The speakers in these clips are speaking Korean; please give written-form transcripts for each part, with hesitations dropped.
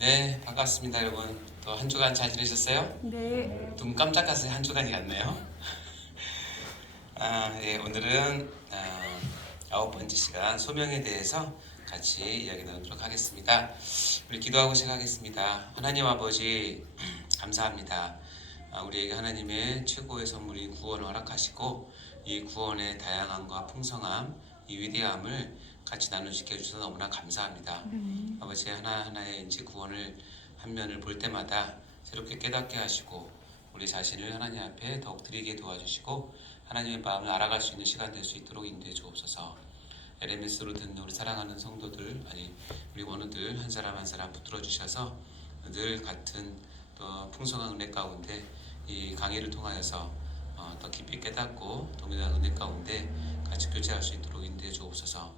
네, 반갑습니다, 여러분. 또 한 주간 잘 지내셨어요? 네. 눈 깜짝하세요. 한 주간이 갔네요. 예, 오늘은 아홉 번째 시간 소명에 대해서 같이 이야기 나누도록 하겠습니다. 우리 기도하고 시작하겠습니다. 하나님 아버지, 감사합니다. 우리에게 하나님의 최고의 선물인 구원을 허락하시고 이 구원의 다양함과 풍성함, 이 위대함을 같이 나누시게 해주셔서 너무나 감사합니다. 아버지 하나하나의 이제 구원을 한 면을 볼 때마다 새롭게 깨닫게 하시고 우리 자신을 하나님 앞에 더욱 드리게 도와주시고 하나님의 마음을 알아갈 수 있는 시간 될 수 있도록 인도해 주옵소서. LMS로 듣는 우리 사랑하는 성도들, 우리 원우들 한 사람 한 사람 붙들어 주셔서 늘 같은 또 풍성한 은혜 가운데 이 강의를 통하여서 더 깊이 깨닫고 동일한 은혜 가운데 같이 교제할 수 있도록 인도해 주옵소서.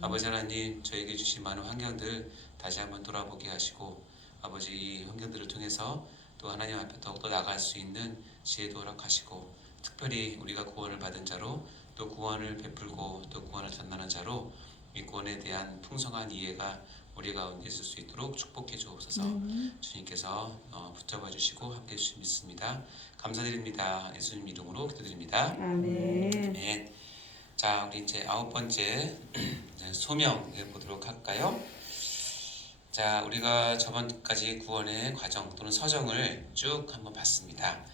아버지 하나님, 저에게 주신 많은 환경들 다시 한번 돌아보게 하시고 아버지 이 환경들을 통해서 또 하나님 앞에 더욱더 나갈 수 있는 지혜도 허락하시고 특별히 우리가 구원을 받은 자로 또 구원을 베풀고 또 구원을 전하는 자로 이 구원에 대한 풍성한 이해가 우리 가운데 있을 수 있도록 축복해 주옵소서. 주님께서 붙잡아 주시고 함께 해주시 믿습니다. 감사드립니다. 예수님 이름으로 기도드립니다. 아멘. 아멘. 자, 우리 이제 아홉 번째 소명해 보도록 할까요? 자, 우리가 저번까지 구원의 과정 또는 서정을 쭉 한번 봤습니다.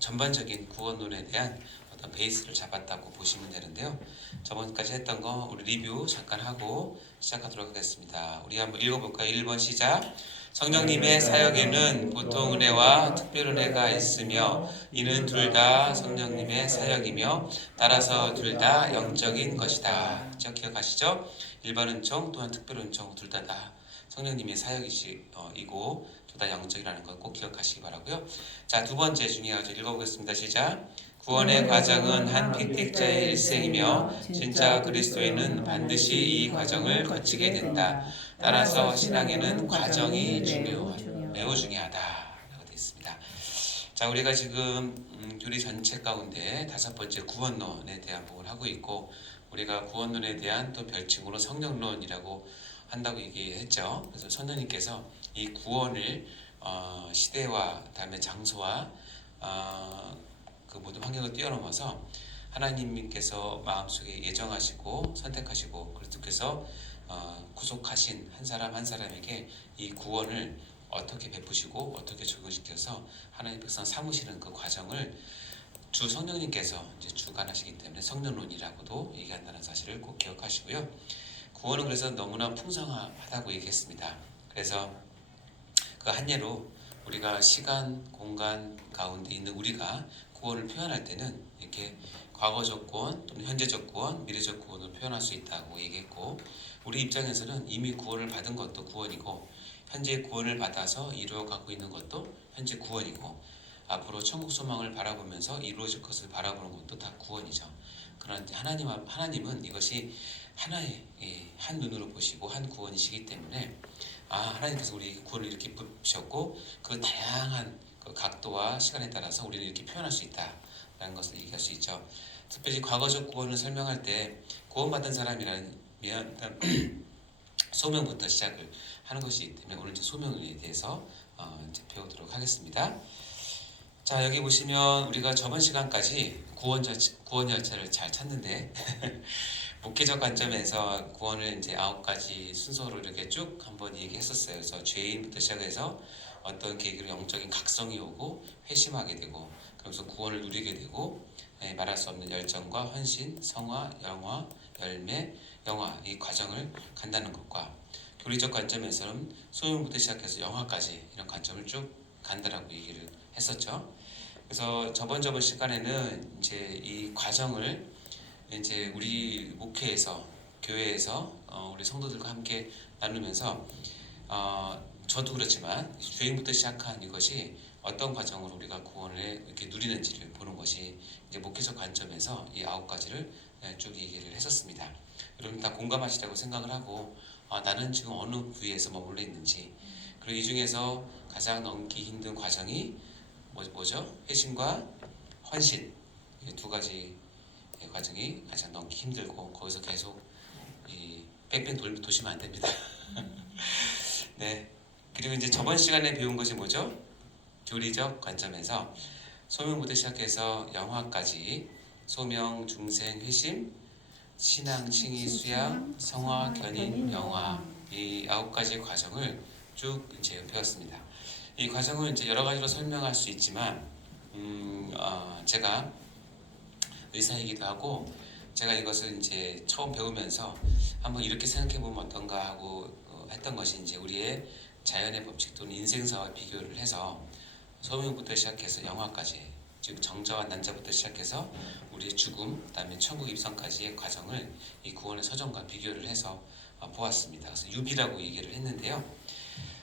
전반적인 구원론에 대한 어떤 베이스를 잡았다고 보시면 되는데요. 저번까지 했던 거 우리 리뷰 잠깐 하고 시작하도록 하겠습니다. 우리 한번 읽어볼까요? 1번 시작. 성령님의 사역에는 보통 은혜와 특별 은혜가 있으며 이는 둘 다 성령님의 사역이며 따라서 둘 다 영적인 것이다. 저 기억하시죠? 일반 은총 또한 특별 은총 둘 다 성령님의 사역이고 둘 다 영적이라는 것 꼭 기억하시기 바라고요. 자, 두 번째 중요하죠. 읽어보겠습니다. 시작. 구원의 과정은 한 픽틱자의 일생이며 진짜 그리스도인은 반드시 이 과정을 거치게 된다. 따라서 신앙에는 과정이 매우 중요하다라고 되어 있습니다. 자, 우리가 지금 교리 전체 가운데 다섯 번째 구원론에 대한 부분을 하고 있고 우리가 구원론에 대한 또 별칭으로 성령론이라고 한다고 얘기했죠. 그래서 선생님께서 이 구원을 시대와 다음에 장소와 그 모든 환경을 뛰어넘어서 하나님께서 마음속에 예정하시고 선택하시고 그래서 구속하신 한 사람 한 사람에게 이 구원을 어떻게 베푸시고 어떻게 적용시켜서 하나님 백성 삼으시는 그 과정을 주 성령님께서 이제 주관하시기 때문에 성령론이라고도 얘기한다는 사실을 꼭 기억하시고요. 구원은 그래서 너무나 풍성하다고 얘기했습니다. 그래서 그 한 예로 우리가 시간, 공간 가운데 있는 우리가 구원을 표현할 때는 이렇게 과거적 구원, 또는 현재적 구원, 미래적 구원을 표현할 수 있다고 얘기했고 우리 입장에서는 이미 구원을 받은 것도 구원이고 현재 구원을 받아서 이루어가고 있는 것도 현재 구원이고 앞으로 천국 소망을 바라보면서 이루어질 것을 바라보는 것도 다 구원이죠. 그런데 하나님은 이것이 하나의 한 눈으로 보시고 한 구원이시기 때문에 하나님께서 우리 구원을 이렇게 베푸셨고 그 다양한 그 각도와 시간에 따라서 우리는 이렇게 표현할 수 있다라는 것을 얘기할 수 있죠. 특별히 과거적 구원을 설명할 때 구원받은 사람이라면 소명부터 시작을 하는 것이기 때문에 오늘 이제 소명에 대해서 이제 배우도록 하겠습니다. 자, 여기 보시면 우리가 저번 시간까지 구원 열차를 잘 찾는데 목회적 관점에서 구원을 이제 9가지 순서로 이렇게 쭉 한번 얘기했었어요. 그래서 죄인부터 시작해서 어떤 계기로 영적인 각성이 오고 회심하게 되고 그러면서 구원을 누리게 되고 말할 수 없는 열정과 헌신, 성화, 영화, 열매, 영화 이 과정을 간다는 것과 교리적 관점에서는 소명부터 시작해서 영화까지 이런 관점을 쭉 간다라고 얘기를 했었죠. 그래서 저번 시간에는 이제 이 과정을 이제 우리 목회에서 교회에서 우리 성도들과 함께 나누면서 저도 그렇지만 죄인부터 시작한 이것이 어떤 과정으로 우리가 구원을 이렇게 누리는지를 보는 것이 이제 목회적 관점에서 이 9가지를 쭉 얘기를 했었습니다. 여러분 다 공감하시라고 생각을 하고 나는 지금 어느 부위에서 머물러 있는지 그리고 이 중에서 가장 넘기 힘든 과정이 뭐죠? 회심과 헌신 이 두 가지 과정이 가장 넘기 힘들고 거기서 계속 이 뺑뺑 도시면 안 됩니다. 네, 그리고 이제 저번 시간에 배운 것이 뭐죠? 교리적 관점에서 소명부터 시작해서 영화까지 소명, 중생, 회심, 신앙, 칭의, 수양, 성화, 견인, 영화 이 9가지 과정을 쭉 이제 배웠습니다. 이 과정을 이제 여러 가지로 설명할 수 있지만 제가 의사이기도 하고 제가 이것을 이제 처음 배우면서 한번 이렇게 생각해 보면 어떤가 하고 했던 것이 이제 우리의 자연의 법칙 또는 인생사와 비교를 해서 소명부터 시작해서 영화까지 즉 정자와 난자부터 시작해서 우리의 죽음, 그다음에 천국 입성까지의 과정을 이 구원의 서정과 비교를 해서 보았습니다. 그래서 유비라고 얘기를 했는데요.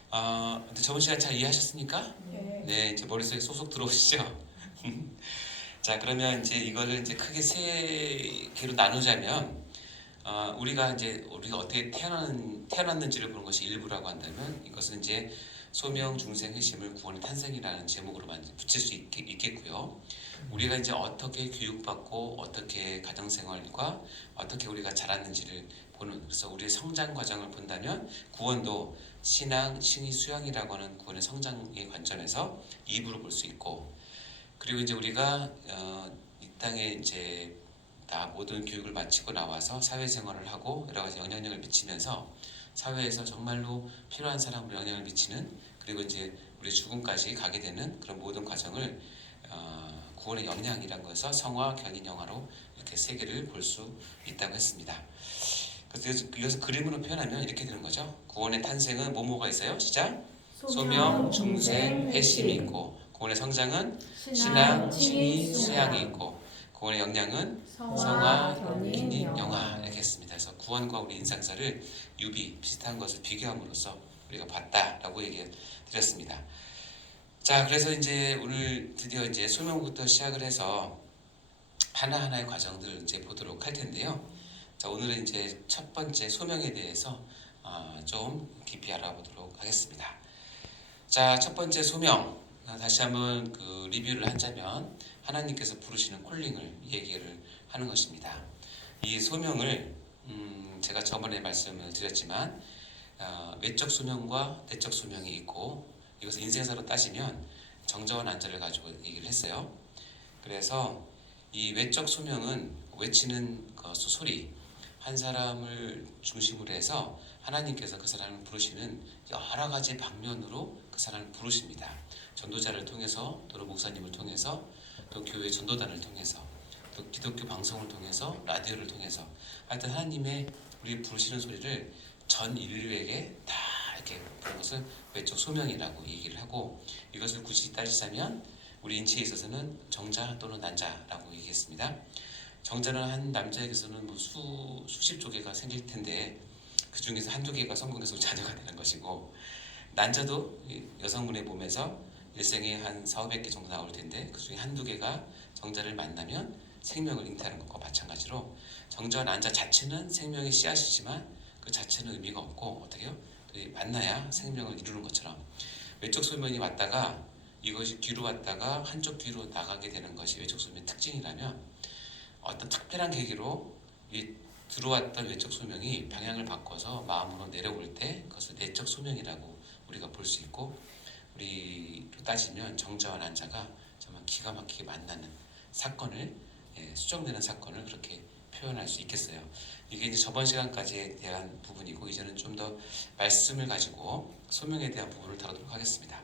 근데 저번 시간 잘 이해하셨습니까? 네, 이제 머릿속에 쏙쏙 들어오시죠? 자, 그러면 이제 이거를 이제 크게 세 개로 나누자면 우리가 어떻게 태어났는지를 보는 것이 일부라고 한다면 이것은 이제 소명, 중생, 회심을 구원의 탄생이라는 제목으로 붙일 수 있겠고요. 우리가 이제 어떻게 교육받고 어떻게 가정생활과 어떻게 우리가 자랐는지를 보는, 그래서 우리의 성장 과정을 본다면 구원도 신앙, 칭의, 수양이라고 하는 구원의 성장의 관점에서 2부로 볼 수 있고, 그리고 이제 우리가 이 땅에 이제 다 모든 교육을 마치고 나와서 사회생활을 하고 여러 가지 영향력을 미치면서 사회에서 정말로 필요한 사람을 영향을 미치는, 그리고 이제 우리 죽음까지 가게 되는 그런 모든 과정을 구원의 영향이란 것에서 성화, 견인, 영화로 이렇게 세 개를 볼 수 있다고 했습니다. 그래서 이것을 그림으로 표현하면 이렇게 되는 거죠. 구원의 탄생은 뭐가 있어요? 시작. 소명, 중생, 회심이 있고, 구원의 성장은 신앙, 칭의, 수양이 있고, 구원의 영향은 성화, 견인, 영화 이렇게 했습니다. 그래서 구원과 우리 인생사를 유비 비슷한 것을 비교함으로써 우리가 봤다라고 얘기해 드렸습니다. 자, 그래서 이제 오늘 드디어 이제 소명부터 시작을 해서 하나하나의 과정들 이제 보도록 할 텐데요. 자, 오늘은 이제 첫 번째 소명에 대해서 좀 깊이 알아보도록 하겠습니다. 자, 첫 번째 소명, 다시 한번 리뷰를 하자면 하나님께서 부르시는 콜링을 얘기를 하는 것입니다. 이 소명을 제가 저번에 말씀을 드렸지만 외적 소명과 내적 소명이 있고, 이것을 인생사로 따지면 정자와 난자를 가지고 얘기를 했어요. 그래서 이 외적 소명은 외치는 소리, 한 사람을 중심으로 해서 하나님께서 그 사람을 부르시는 여러 가지 방면으로 그 사람을 부르십니다. 전도자를 통해서, 또는 목사님을 통해서, 또 교회 전도단을 통해서, 또 기독교 방송을 통해서, 라디오를 통해서, 하여튼 하나님의 우리 부르시는 소리를 전 인류에게 다 이렇게 부르는 것을 외적 소명이라고 얘기를 하고, 이것을 굳이 따지자면 우리 인체에 있어서는 정자 또는 난자라고 얘기했습니다. 정자는 한 남자에게서는 수십 조개가 생길 텐데 그 중에서 한두 개가 성공해서 자녀가 되는 것이고, 난자도 여성분의 몸에서 일생에 한 400~500개 정도 나올 텐데 그 중에 한두 개가 정자를 만나면 생명을 잉태하는 것과 마찬가지로 정자와 난자 자체는 생명의 씨앗이지만 그 자체는 의미가 없고, 어떻게요? 만나야 생명을 이루는 것처럼 외적 소명이 왔다가 이것이 뒤로 왔다가 한쪽 뒤로 나가게 되는 것이 외적 소명의 특징이라면, 어떤 특별한 계기로 이 들어왔던 외적 소명이 방향을 바꿔서 마음으로 내려올 때 그것을 내적 소명이라고 우리가 볼 수 있고, 우리로 따지면 정자와 난자가 정말 기가 막히게 만나는 사건을, 수정되는 사건을 그렇게 표현할 수 있겠어요. 이게 이제 저번 시간까지에 대한 부분이고, 이제는 좀 더 말씀을 가지고 소명에 대한 부분을 다루도록 하겠습니다.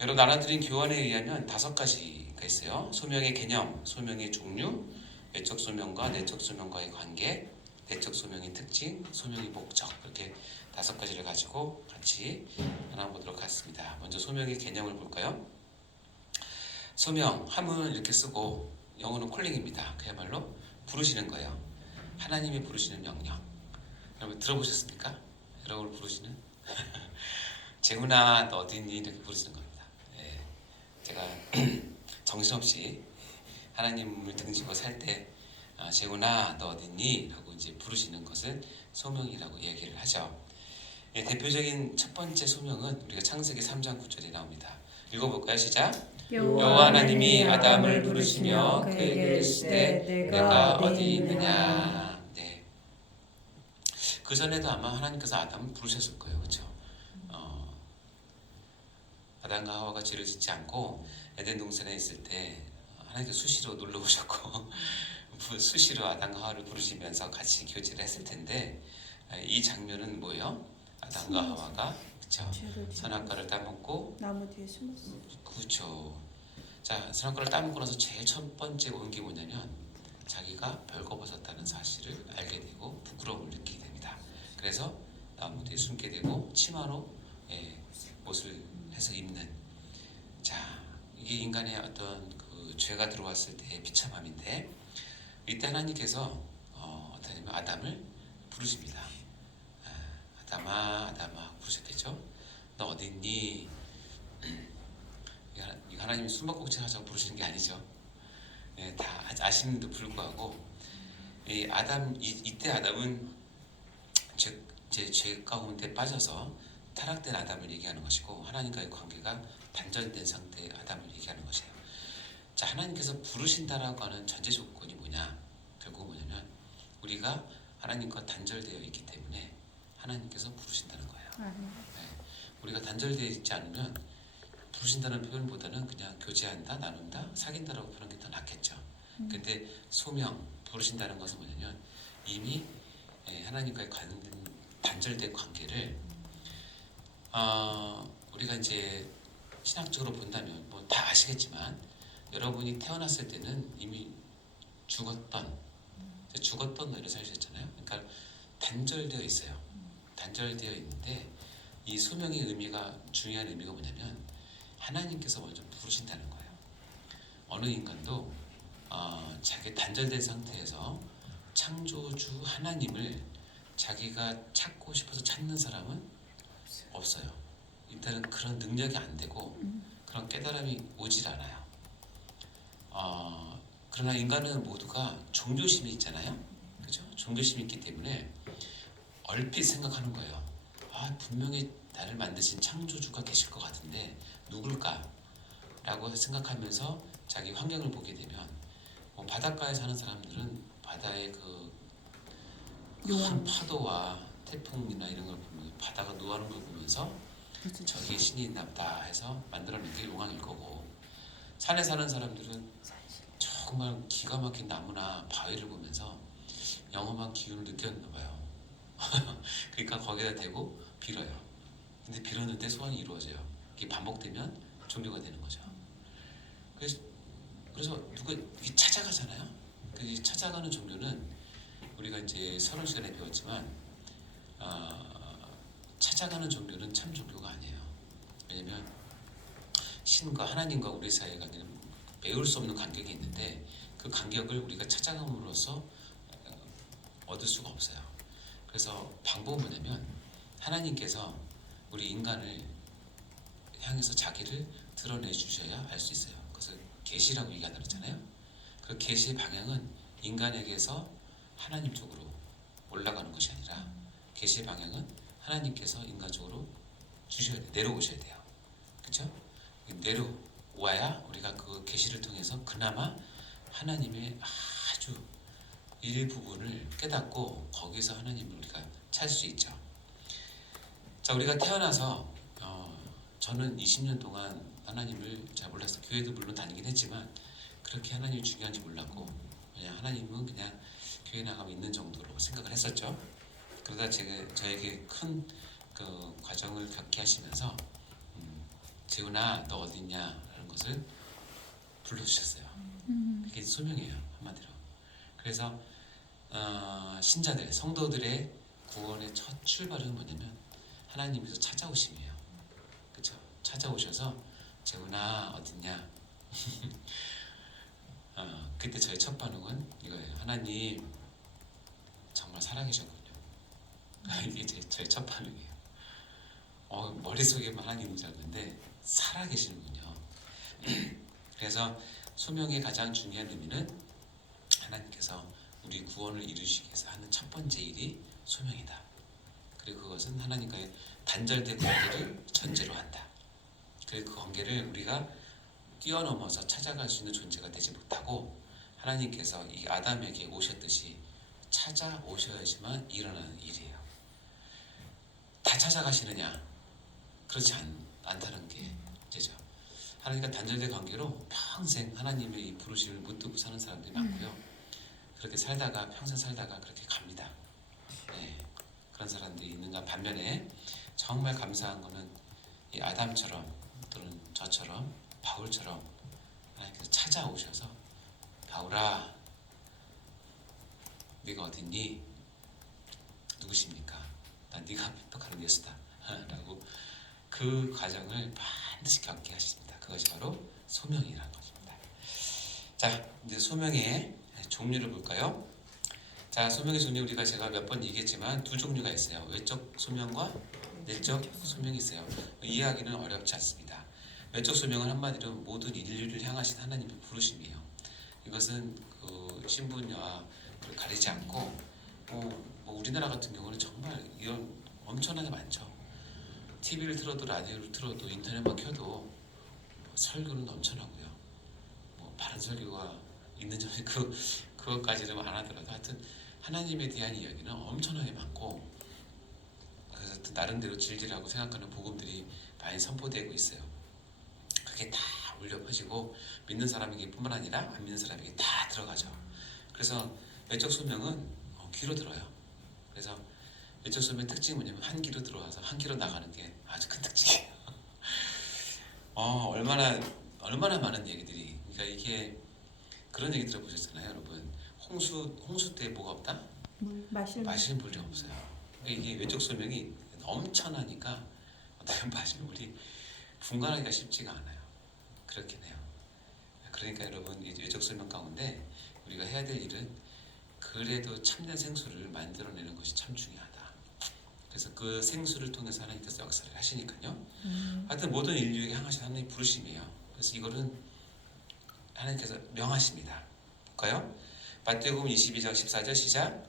여러 나눠드린 교환에 의하면 5가지가 있어요. 소명의 개념, 소명의 종류, 외적 소명과 내적 소명과의 관계, 내적 소명의 특징, 소명의 목적, 이렇게 5가지를 가지고 같이 나눠보도록 하겠습니다. 먼저 소명의 개념을 볼까요? 소명, 함은 이렇게 쓰고 영어는 콜링입니다. 그야말로 부르시는 거예요. 하나님이 부르시는 명령. 여러분 들어보셨습니까? 여러분을 부르시는 재훈아 너 어디 있니? 이렇게 부르시는 겁니다. 제가 정신없이 하나님을 등지고 살 때 재훈아 너 어디 있니? 라고 이제 부르시는 것을 소명이라고 얘기를 하죠. 대표적인 첫 번째 소명은 우리가 창세기 3장 9절에 나옵니다. 읽어볼까요? 시작. 여호와 하나님이 아담을 부르시며 그에게 이르시되 내가 어디 있느냐. 네. 그 전에도 아마 하나님께서 아담을 부르셨을 거예요, 그렇죠? 아담과 하와가 죄를 짓지 않고 에덴 동산에 있을 때 하나님께서 수시로 놀러 오셨고 수시로 아담과 하와를 부르시면서 같이 교제를 했을 텐데 이 장면은 뭐예요? 아담과 하와가 그쵸? 선악과를 따먹고 나무 뒤에 숨었어. 그렇죠. 자, 선악과를 따먹고 나서 제일 첫 번째 온 게 뭐냐면 자기가 벌거벗었다는 사실을 알게 되고 부끄러움을 느끼게 됩니다. 그래서 나무 뒤에 숨게 되고 치마로 옷을 해서 입는. 자, 이게 인간의 어떤 그 죄가 들어왔을 때의 비참함인데 이때 하나님께서 어떻게 하냐면 아담을 부르십니다. 아담아, 아담아 부르셨겠죠? 너 어디 있니? 하나님이 숨바꼭질 하자고 부르시는 게 아니죠. 다 아시는데도 불구하고 이때 아담은 이제 죄 가운데 빠져서 타락된 아담을 얘기하는 것이고 하나님과의 관계가 단절된 상태의 아담을 얘기하는 것이에요. 자, 하나님께서 부르신다라고 하는 전제 조건이 뭐냐? 결국 뭐냐면 우리가 하나님과 단절되어 있기 때문에 하나님께서 부르신다는 거예요. 우리가 단절되어 있지 않으면 부르신다는 표현보다는 그냥 교제한다, 나눈다, 사귄다라고 표현하는 게 더 낫겠죠. 근데 소명, 부르신다는 것은 뭐냐면 이미 하나님과의 단절된 관계를 우리가 이제 신학적으로 본다면 뭐 다 아시겠지만 여러분이 태어났을 때는 이미 죽었던 너희를 살으셨잖아요. 그러니까 단절되어 있어요. 단절되어 있는데 이 소명의 의미가 중요한 의미가 뭐냐면 하나님께서 먼저 부르신다는 거예요. 어느 인간도 자기 단절된 상태에서 창조주 하나님을 자기가 찾고 싶어서 찾는 사람은 없어요. 일단은 그런 능력이 안 되고 그런 깨달음이 오질 않아요. 그러나 인간은 모두가 종교심이 있잖아요. 그죠? 종교심이 있기 때문에 얼핏 생각하는 거예요. 분명히 나를 만드신 창조주가 계실 것 같은데 누굴까? 라고 생각하면서 자기 환경을 보게 되면 바닷가에 사는 사람들은 바다의 그 큰 파도와 태풍이나 이런 걸 보면 바다가 노하는 걸 보면서 저기에 신이 있나 보다 해서 만들어낸 게 용왕일 거고 산에 사는 사람들은 정말 기가 막힌 나무나 바위를 보면서 영험한 기운을 느꼈나 봐요. 그러니까 거기다 대고 빌어요. 근데 빌었는데 소원이 이루어져요. 이게 반복되면 종교가 되는 거죠. 그래서 누가 찾아가잖아요. 그 찾아가는 종교는 우리가 이제 서론 시간에 배웠지만 찾아가는 종교는 참 종교가 아니에요. 왜냐면 신과 하나님과 우리 사이가 메울 수 없는 간격이 있는데 그 간격을 우리가 찾아감으로써 얻을 수가 없어요. 그래서 방법은 뭐냐면 하나님께서 우리 인간을 향해서 자기를 드러내 주셔야 알 수 있어요. 그래서 계시라고 얘기한다고 했잖아요. 그 계시의 방향은 인간에게서 하나님 쪽으로 올라가는 것이 아니라 계시의 방향은 하나님께서 인간 쪽으로 주셔야 돼요. 내려오셔야 돼요. 그렇죠? 내려와야 우리가 그 계시를 통해서 그나마 하나님의 아주 일부분을 깨닫고 거기서 하나님을 우리가 찾을 수 있죠. 자, 우리가 태어나서 저는 20년 동안 하나님을 잘 몰랐어요. 교회도 물론 다니긴 했지만 그렇게 하나님이 중요한지 몰랐고 그냥 하나님은 그냥 교회 나가면 있는 정도로 생각을 했었죠. 그러다 저에게 큰 그 과정을 겪게 하시면서 재훈아 너 어디 있냐 라는 것을 불러주셨어요. 그게 소명이에요, 한마디로. 그래서 신자들, 성도들의 구원의 첫 출발은 뭐냐면 하나님께서 찾아오심이에요. 그렇죠? 찾아오셔서 재훈아 어딨냐. 그때 저의 첫 반응은 이거예요. 하나님 정말 살아계셨군요. 이게 저의 첫 반응이에요. 머릿속에만 하나님인 줄 알았는데 살아계시는군요. 그래서 소명의 가장 중요한 의미는 하나님께서 우리 구원을 이루시기 위해서 하는 첫 번째 일이 소명이다. 그리고 그것은 하나님과의 단절된 관계를 전제로 한다. 그리고 그 관계를 우리가 뛰어넘어서 찾아갈 수 있는 존재가 되지 못하고 하나님께서 이 아담에게 오셨듯이 찾아오셔야지만 일어나는 일이에요. 다 찾아가시느냐? 그렇지 않다는 게 이제 하나님과 단절된 관계로 평생 하나님의 이 부르심을 못 듣고 사는 사람들이 많고요. 그렇게 살다가 평생 살다가 그렇게 갑니다. 네, 그런 사람들이 있는가 반면에 정말 감사한 거는 이 아담처럼 또는 저처럼 바울처럼 하나님께서 찾아오셔서 바울아 네가 어딨니? 누구십니까? 난 네가 핍박하는 예수다 라고 그 과정을 반드시 겪게 하십니다. 그것이 바로 소명이라는 것입니다. 자, 이제 소명의 종류를 볼까요? 자, 소명의 종류 우리가 제가 몇 번 얘기했지만 두 종류가 있어요. 외적 소명과 내적 소명이 있어요. 이해하기는 어렵지 않습니다. 외적 소명은 한마디로 모든 인류를 향하신 하나님의 부르심이에요. 이것은 그 신분과 가리지 않고 뭐 우리나라 같은 경우는 정말 이런 엄청나게 많죠. TV를 틀어도 라디오를 틀어도 인터넷만 켜도 설교는 넘쳐나고요. 뭐 바른 설교가 있는 점이 그것까지는 안 하더라도 하여튼 하나님에 대한 이야기는 엄청나게 많고 그래서 또 나름대로 질질하고 생각하는 복음들이 많이 선포되고 있어요. 그게 다 울려 퍼지고 믿는 사람에게 뿐만 아니라 안 믿는 사람에게 다 들어가죠. 그래서 외적 소명은 귀로 들어요. 그래서 외적 소명의 특징이 뭐냐면 한 귀로 들어와서 한 귀로 나가는 게 아주 큰 특징이에요. 얼마나 많은 얘기들이, 그러니까 이게 그런 얘기 들어보셨잖아요, 여러분. 홍수 때 뭐가 없다? 마실 물이 없어요. 그러니까 이게 외적 소명이 넘쳐나니까 어떻게 마실 물이 분간하기가 쉽지가 않아요. 그렇긴 해요. 그러니까 여러분 이 외적 소명 가운데 우리가 해야 될 일은 그래도 참된 생수를 만들어내는 것이 참 중요하다. 그래서 그 생수를 통해서 하나님께서 역사를 하시니까요. 하여튼 모든 인류에게 향하신 하나님의 부르심이에요. 그래서 이거는 하나님께서 명하십니다. 볼까요? 마태복음 22장 14절 시작.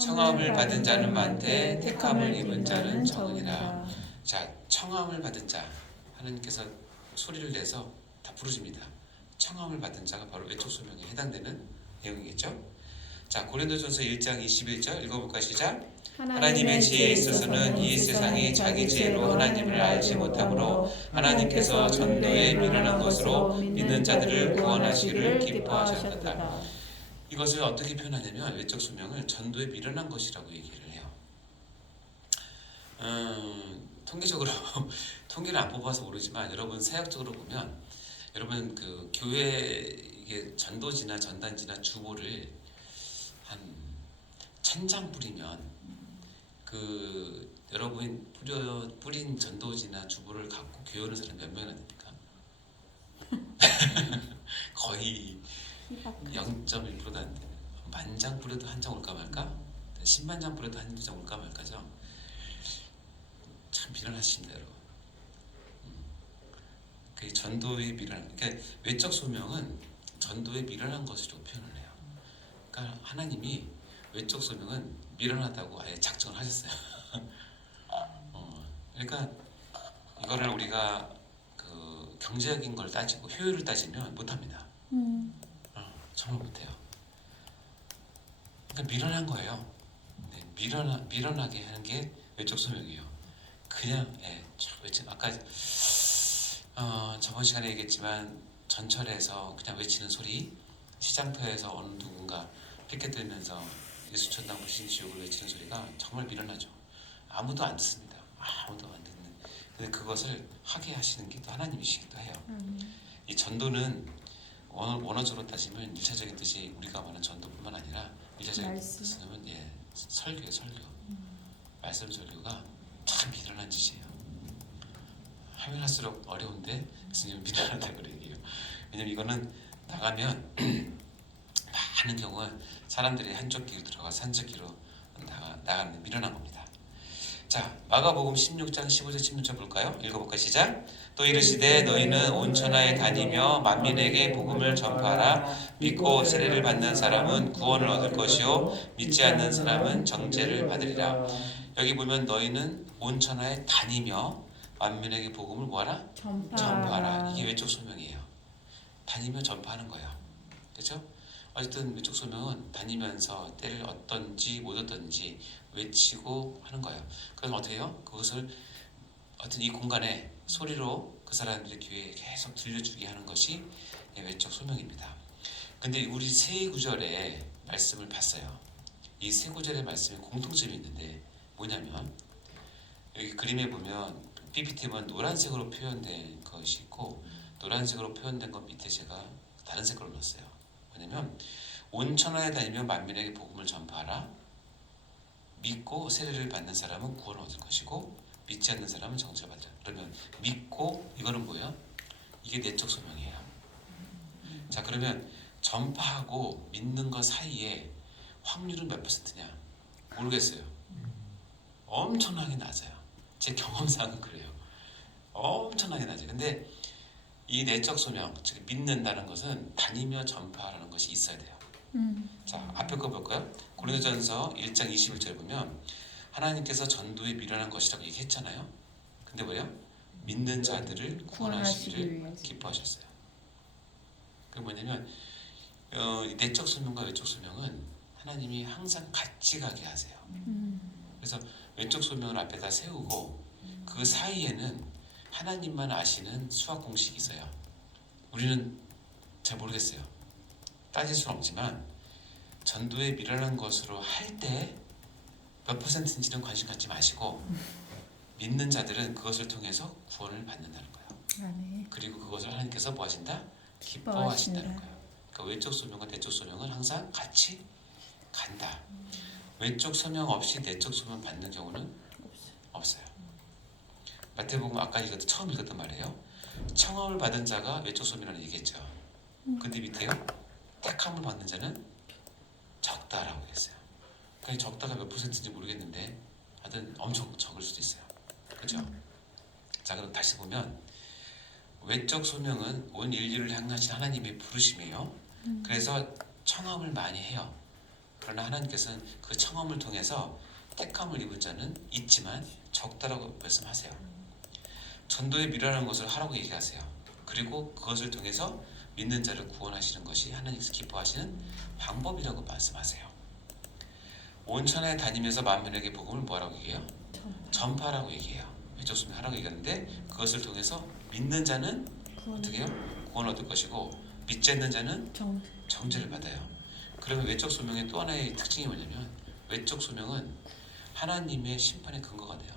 청함을 받은 자는 많되 택함을 입은 자는 적으니라. 자, 청함을 받은 자 하나님께서 소리를 내서 다 부르십니다. 청함을 받은 자가 바로 외적 소명에 해당되는 내용이겠죠. 자, 고린도전서 1장 21절 읽어볼까 시작. 하나님의 지혜에 있어서는 이 세상이 자기 지혜로 하나님을 알지 못하므로 하나님께서 전도에 미련한 것으로 믿는 자들을 구원하시기를 기뻐하셨다. 이것을 어떻게 표현하냐면 외적 소명을 전도에 미련한 것이라고 얘기를 해요. 통계적으로 통계를 안 뽑아서 모르지만 여러분 사역적으로 보면 여러분 그 교회 이게 전도지나 전단지나 주보를 한 1000장 뿌리면 그 여러분이 뿌린 전도지나 주보를 갖고 교회 오는 사람 몇 명이나 됩니까? 거의 0.1%도 안 돼요. 10,000장 뿌려도 한 장 올까 말까? 10만 장 뿌려도 한두 장 올까 말까죠. 참 미련하십니다, 여러분. 그 전도에 미련, 그러니까 외적 소명은 전도에 미련한 것으로 표현을 해요. 그러니까 하나님이 외적 소명은 미련하다고 아예 작정을 하셨어요. 그러니까 이거를 우리가 그 경제적인 걸 따지고 효율을 따지면 못합니다. 정말 못해요. 그러니까 미련한 거예요. 네, 미련하게 하는 게 외적 소명이에요. 그냥 아까 저번 시간에 얘기했지만 전철에서 그냥 외치는 소리, 시장터에서 어느 누군가 피켓 들면서 예수 천당 불신 지옥을 외치는 소리가 정말 미련하죠. 아무도 안 듣습니다. 아무도 안 듣는. 근데 그것을 하게 하시는 게 또 하나님이시기도 해요. 이 전도는 원어적으로 따지면 1차적인 뜻이 우리가 말하는 전도뿐만 아니라 1차적인 뜻은 설교예요. 설교. 말씀 설교가 참 미련한 짓이에요. 하면 할수록 어려운데 스님은 미련하다고 얘기해요. 왜냐면 이거는 나가면 많은 경우에 사람들이 한쪽 귀로 들어가서 한쪽 귀로 나가는 미련한 겁니다. 자, 마가복음 16장 15절 16절 볼까요? 읽어볼까 시작. 또 이르시되 너희는 온 천하에 다니며 만민에게 복음을 전파하라. 믿고 세례를 받는 사람은 구원을 얻을 것이요 믿지 않는 사람은 정죄를 받으리라. 여기 보면 너희는 온 천하에 다니며 만민에게 복음을 뭐하라? 전파하라. 이게 외적 소명이에요. 다니며 전파하는 거예요. 그렇죠? 어쨌든 외적 소명은 다니면서 때를 얻든지 못 얻든지 외치고 하는 거예요. 그럼 어떻게 해요? 그것을 어떤 이 공간에 소리로 그 사람들의 귀에 계속 들려주게 하는 것이 외적 소명입니다. 근데 우리 세 구절의 말씀을 봤어요. 이 세 구절의 말씀에 공통점이 있는데 뭐냐면 여기 그림에 보면 PPT 보면 노란색으로 표현된 것이 있고 노란색으로 표현된 것 밑에 제가 다른 색깔로 넣었어요. 뭐냐면 온 천하에 다니며 만민에게 복음을 전파하라. 믿고 세례를 받는 사람은 구원을 얻을 것이고 믿지 않는 사람은 정죄를 받으라. 그러면 믿고 이거는 뭐야? 이게 내적 소명이에요. 자 그러면 전파하고 믿는 것 사이에 확률은 몇 %냐? 모르겠어요. 엄청나게 낮아요. 제 경험상은 그래요. 엄청나게 낮아요. 근데 이 내적 소명, 즉 믿는다는 것은 다니며 전파하라는 것이 있어야 돼요. 자 앞에 거 볼까요? 고린도전서 1장 21절 보면 하나님께서 전도에 미련한 것이라고 얘기했잖아요. 근데 뭐예요? 믿는 자들을 구원하시기를 기뻐하셨어요. 그게 뭐냐면 내적 소명과 외적 소명은 하나님이 항상 같이 가게 하세요. 그래서 외적 소명을 앞에다 세우고 그 사이에는 하나님만 아시는 수학 공식이 있어요. 우리는 잘 모르겠어요. 따질 수는 없지만 전도에 미련한 것으로 할 때 몇 %인지는 관심 갖지 마시고 믿는 자들은 그것을 통해서 구원을 받는다는 거예요. 아멘. 그리고 그것을 하나님께서 뭐 하신다? 기뻐하신다는 거예요. 그러니까 외적 소명과 내적 소명은 항상 같이 간다. 외적 소명 없이 내적 소명 받는 경우는 없어요. 마태복음 아까 이것도 처음 읽었던 말이에요. 청함을 받은 자가 외적 소명을 얘기했죠. 근데 밑에요. 택함을 받는 자는 적다라고 했어요. 그러니까 적다가 몇 %인지 모르겠는데 하여튼 엄청 적을 수도 있어요. 그렇죠? 자 그럼 다시 보면 외적 소명은 온 인류를 향하신 하나님의 부르심이에요. 그래서 청함을 많이 해요. 그러나 하나님께서는 그 청함을 통해서 택함을 입은 자는 있지만 적다라고 말씀하세요. 전도에 미련한 것을 하라고 얘기하세요. 그리고 그것을 통해서 믿는 자를 구원하시는 것이 하나님께서 기뻐하시는 방법이라고 말씀하세요. 온 천하에 다니면서 만민에게 복음을 뭐라고 얘기해요? 전파라고 얘기해요. 외적 소명하라고 얘기하는데 그것을 통해서 믿는 자는 어떻게 해요? 구원 얻을 것이고 믿지 않는 자는 정죄를 받아요. 그러면 외적 소명의 또 하나의 특징이 뭐냐면 외적 소명은 하나님의 심판의 근거가 돼요.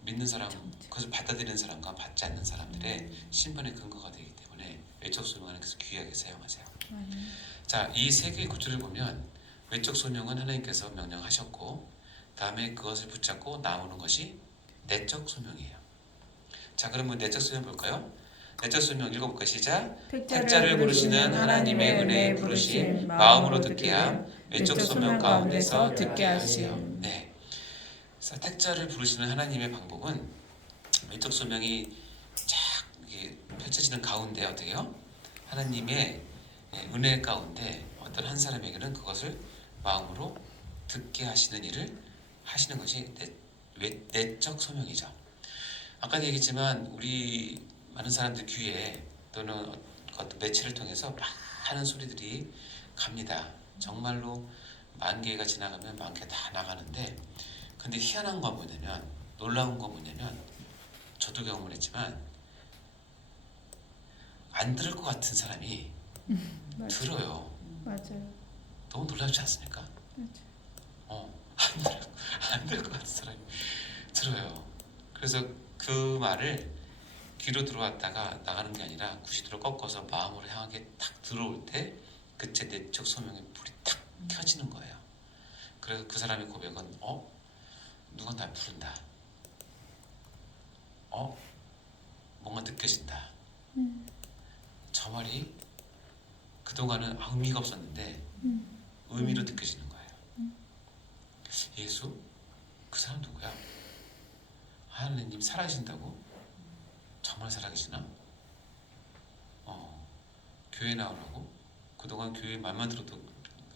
믿는 사람, 그것을 받아들이는 사람과 받지 않는 사람들의 심판의 근거가 되기 때문에 외적 소명을 하나님께서 귀하게 사용하세요. 자, 이 세 개의 구절을 보면 외적 소명은 하나님께서 명령하셨고 다음에 그것을 붙잡고 나오는 것이 내적 소명이에요. 자, 그러면 내적 소명 볼까요? 내적 소명 읽어볼까요? 시작. 택자를 부르시는 하나님의 은혜에 부르심 마음으로 듣게 함 외적 소명 가운데서 듣게 하시오. 네. 그래서 택자를 부르시는 하나님의 방법은 외적 소명이 쫙 펼쳐지는 가운데 어떻게요? 하나님의 은혜 가운데 어떤 한 사람에게는 그것을 마음으로 듣게 하시는 일을 하시는 것이 내적 소명이죠. 아까도 얘기했지만 우리 많은 사람들 귀에 또는 어떤 매체를 통해서 많은 소리들이 갑니다. 정말로 10,000개가 지나가면 10,000개 다 나가는데 근데 희한한 건 뭐냐면 놀라운 건 뭐냐면 저도 경험을 했지만 안 들을 것 같은 사람이 들어요. 맞아요. 너무 놀랍지 않습니까? 맞아요. 안 들을 것 같은 사람이 들어요. 그래서 그 말을 귀로 들어왔다가 나가는 게 아니라 90도로 꺾어서 마음으로 향하게 딱 들어올 때 그때 내적 소명의 불이 탁 켜지는 거예요. 그래서 그 사람의 고백은 누가 날 부른다. 뭔가 느껴진다. 저 말이 그동안은 의미가 없었는데 의미로 느껴지는 거예요. 예수? 그 사람 누구야? 하나님 살아계신다고? 정말 살아계시나? 교회 나오려고? 그동안 교회 말만 들어도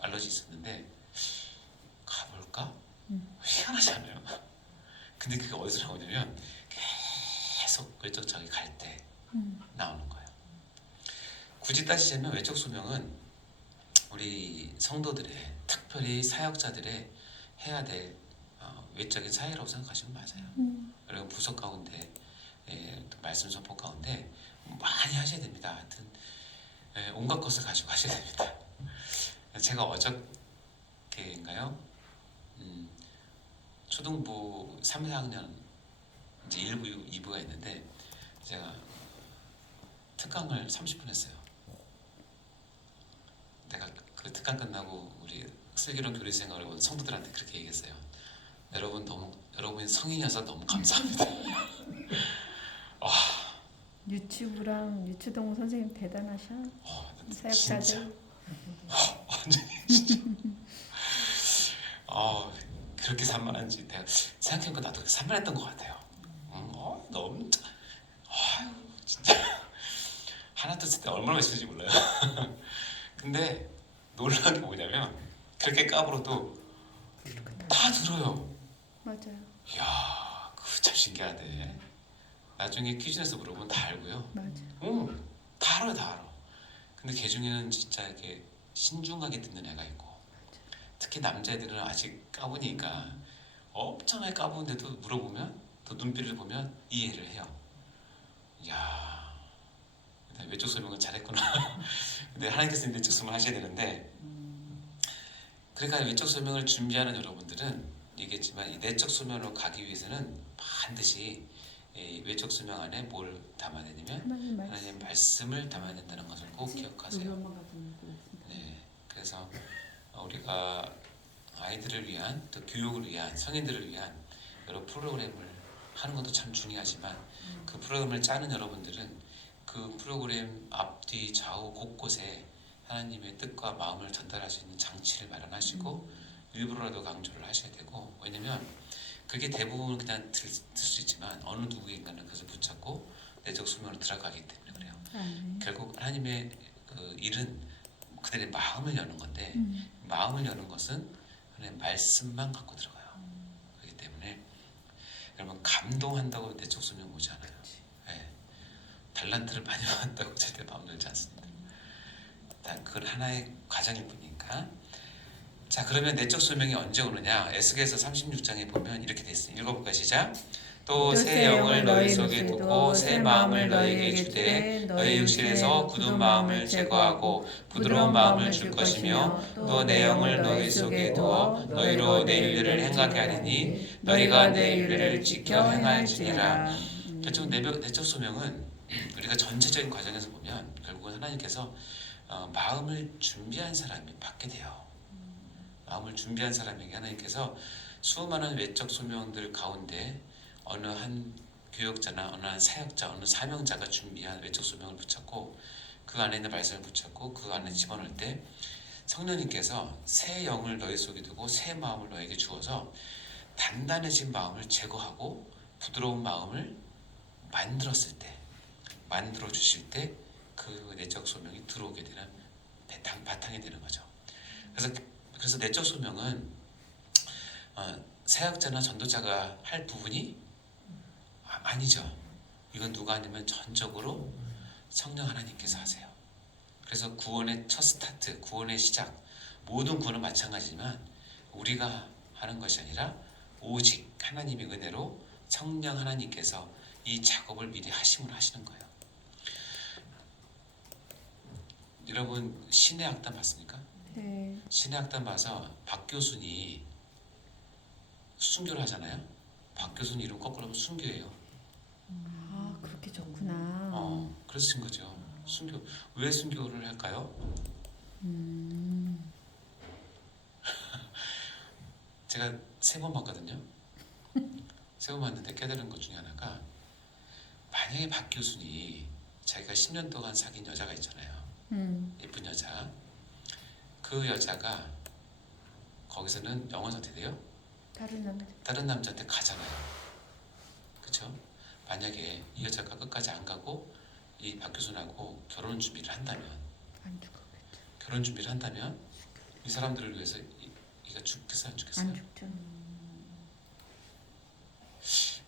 알러지 있었는데 가볼까? 희한하잖아요. 근데 그게 어디서 나오냐면 계속 외적 자기 갈 때 나오는 거예요. 굳이 따지자면 외적 소명은 우리 성도들의 특별히 사역자들의 해야 될 외적인 사회라고 생각하시면 맞아요. 그리고 부서 가운데 말씀 선포 가운데 많이 하셔야 됩니다. 하여튼 온갖 것을 가지고 하셔야 됩니다. 제가 어저께인가요? 초등부 3, 4학년 이제 1부, 2부가 있는데 제가 특강을 30분 했어요. 내가 그 특강 끝나고 우리 슬기로운 교리생활을 온 성도들한테 그렇게 얘기했어요. 여러분이 성인이어서 너무 감사합니다. 유치부랑 유치동 선생님 대단하셔. 진짜 사역자들. 완전히 진짜 그렇게 산만한지 내가 생각해보니까 나도 그렇게 산만했던 것 같아요. 너무 진짜 하나 떴을 때 얼마나 맛있을지 몰라요. 근데 놀라운 게 뭐냐면 그렇게 까불어도 다 들어요. 맞아요. 이야, 그거 참 신기하네. 나중에 퀴즈 내서 물어보면 다 알고요. 맞아요. 다 알아요, 다 알아. 근데 걔 중에는 진짜 이렇게 신중하게 듣는 애가 있고, 특히 남자애들은 아직 까부니까 엄청나게 까부는데도 물어보면 또 눈빛을 보면 이해를 해요. 이야, 외적 설명을 잘했구나. 근데 하나님께서 내적 설명을 하셔야 되는데, 그러니까 외적 설명을 준비하는 여러분들은 얘기했지만 이 내적 설명으로 가기 위해서는 반드시 이 외적 설명 안에 뭘 담아야 되냐면 하나님 말씀을 담아야 된다는 것을 꼭 기억하세요. 네, 그래서 우리가 아이들을 위한 또 교육을 위한 성인들을 위한 여러 프로그램을 하는 것도 참 중요하지만 그 프로그램을 짜는 여러분들은 그 프로그램 앞뒤 좌우 곳곳에 하나님의 뜻과 마음을 전달할 수 있는 장치를 마련하시고 일부러라도 강조를 하셔야 되고, 왜냐면 그게 대부분 그냥 들 수 있지만 어느 누구인가는 그것을 붙잡고 내적 수명으로 들어가기 때문에 그래요. 결국 하나님의 그 일은 그들의 마음을 여는 건데 마음을 여는 것은 하나님의 말씀만 갖고 들어가요. 그렇기 때문에 여러분 감동한다고 내적 수명 오지 않아요. 네. 달란트를 많이 받았다고 절대 마음 열지 않습니다. 그건 하나의 과정일 뿐이니까. 자, 그러면 내적 소명이 언제 오느냐? 에스겔서 36장에 보면 이렇게 돼 있어요. 읽어볼까요? 시작. 또 새 영을 너희 속에 두고 새 마음을 너희에게 주되 너희 육신에서 굳은 마음을 제거하고 부드러운 마음을 줄 것이며 또 내 영을 너희 속에 두어 너희로 내 윤례를 행하게 하리니 너희가 내 윤례를 지켜 행할지니라. 결국 내적 소명은 우리가 전체적인 과정에서 보면 결국은 하나님께서 마음을 준비한 사람이 받게 돼요. 마음을 준비한 사람에게 하나님께서 수많은 외적 소명들 가운데 어느 한 교역자나 어느 한 사역자, 어느 사명자가 준비한 외적 소명을 붙잡고 그 안에 있는 말씀을 붙잡고 그 안에 집어넣을 때 성령님께서 새 영을 너희 속에 두고 새 마음을 너에게 주어서 단단해진 마음을 제거하고 부드러운 마음을 만들어 주실 때 그 내적 소명이 들어오게 되는 바탕이 되는 거죠. 그래서 내적 소명은 사역자나 전도자가 할 부분이 아니죠. 이건 누가 하냐면 전적으로 성령 하나님께서 하세요. 그래서 구원의 첫 스타트, 구원의 시작, 모든 구원은 마찬가지지만 우리가 하는 것이 아니라 오직 하나님의 은혜로 성령 하나님께서 이 작업을 미리 하심으로 하시는 거예요. 여러분 신의 악단 봤습니까? 네. 신의 악단 봐서 박교순이 순교를 하잖아요. 박교순 이름 거꾸로 하면 순교예요. 아, 그렇게 좋구나. 그래서 진 거죠. 순교. 왜 순교를 할까요? 제가 3번 봤거든요. 3번 봤는데 깨달은 것 중에 하나가, 만약에 박교순이 자기가 10년 동안 사귄 여자가 있잖아요. 예쁜 여자. 그 여자가 거기서는 영원 상태돼요. 다른 남자한테 가잖아요. 그렇죠? 만약에 이 여자가 끝까지 안 가고 이 박교순하고 결혼 준비를 한다면, 안 죽었겠죠. 결혼 준비를 한다면 이 사람들을 위해서 이가 죽겠어요, 안 죽겠어요? 안 죽죠.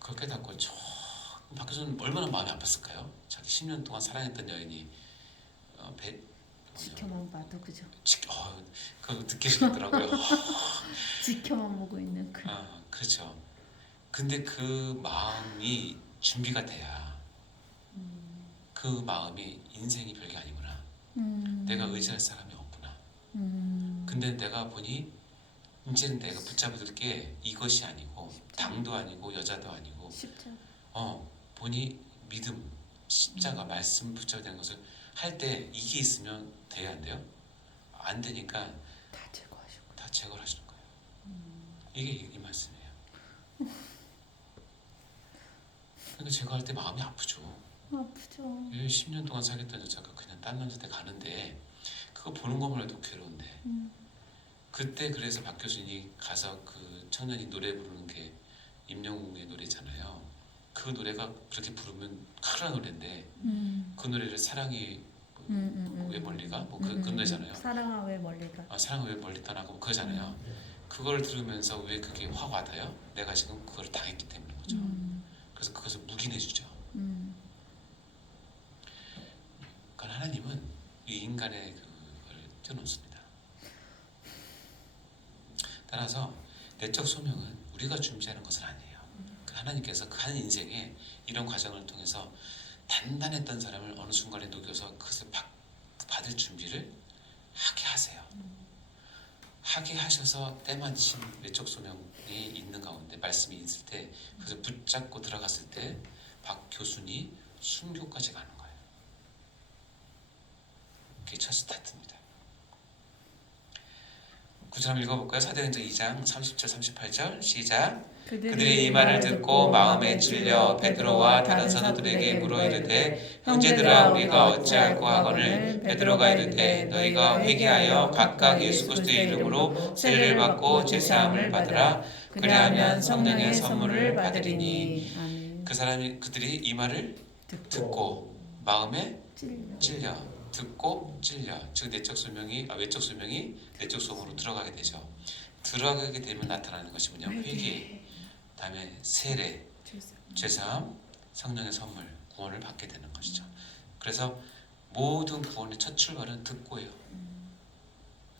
그걸 깨닫고 박교순은 얼마나 마음이 아팠을까요? 자기 10년 동안 사랑했던 여인이 지켜만 봐도 그죠. 그거 듣기 싫더라고요. 지켜만 보고 있는 그. 그렇죠. 근데 그 마음이 준비가 돼야 그 마음이 인생이 별게 아니구나. 내가 의지할 사람이 없구나. 근데 내가 보니 이제는 내가 붙잡을 게 이것이 아니고 당도 아니고 여자도 아니고 십자가. 보니 믿음, 십자가, 말씀 붙잡아야 되는 것을 할 때 이게 있으면 돼야 안 돼요? 안 되니까 다 제거하시고. 다 제거를 하시는 거예요. 이게 이 말씀이에요. 그러니까 제거할 때 마음이 아프죠. 아프죠. 10년 동안 사귀었던 여자가 그냥 딴 남자한테 가는데 그거 보는 것만 해도 괴로운데 그때 그래서 박 교수님이 가서 그 청년이 노래 부르는 게 임영웅의 노래잖아요. 그 노래가 그렇게 부르면 큰일 난 노래인데 그 노래를 사랑이 왜 멀리가? 뭐 그 노래잖아요. 사랑아 왜 멀리가. 사랑은 왜 멀리 떠나고 뭐 그거잖아요. 그걸 들으면서 왜 그게 확 와닿아요? 내가 지금 그걸 당했기 때문인 거죠. 그래서 그것을 묵인해주죠. 그러니까 하나님은 이 인간의 그걸 떼어놓습니다. 따라서 내적 소명은 우리가 준비하는 것은 아니에요. 하나님께서 그 한 인생에 이런 과정을 통해서 단단했던 사람을 어느 순간에 녹여서 그것을 받을 준비를 하게 하세요. 하게 하셔서 때마침 내적 소명이 있는 가운데 말씀이 있을 때 그래서 붙잡고 들어갔을 때 박 교수니 순교까지 가는 거예요. 그게 첫 스타트입니다. 구절 한번 읽어볼까요? 사도행전 2장 30절 38절 시작. 그들이 이 말을 듣고 마음에 찔려 베드로와 다른 사도들에게 물어 이르되 형제들아 우리가 어찌할꼬 하거늘 베드로가 이르되 너희가 회개하여 각각 예수 그리스도의 이름으로 세례를 받고 제사함을 받으라 그리하면 성령의 선물을 받으리니. 아멘. 그들이 이 말을 듣고 마음에 찔려 듣고 찔려 즉 내적 소명이 외적 소명이 내적 소명으로 들어가게 되죠. 들어가게 되면 나타나는 것이 뭐냐 회개 다음에 세례, 죄사함, 성령의 선물, 구원을 받게 되는 것이죠. 그래서 모든 구원의 첫 출발은 듣고예요.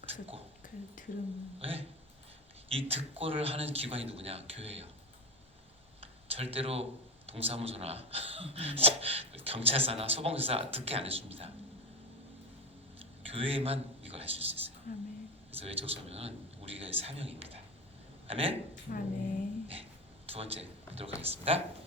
듣고. 그 들음. 네. 이 듣고를 하는 기관이 누구냐? 교회예요. 절대로 동사무소나 경찰서나 소방서 듣게 안 해줍니다. 교회만 이걸 하실 수 있어요. 아멘. 그래서 외적 소명은 우리의 사명입니다. 아멘. 아멘. 두 번째 보도록 하겠습니다.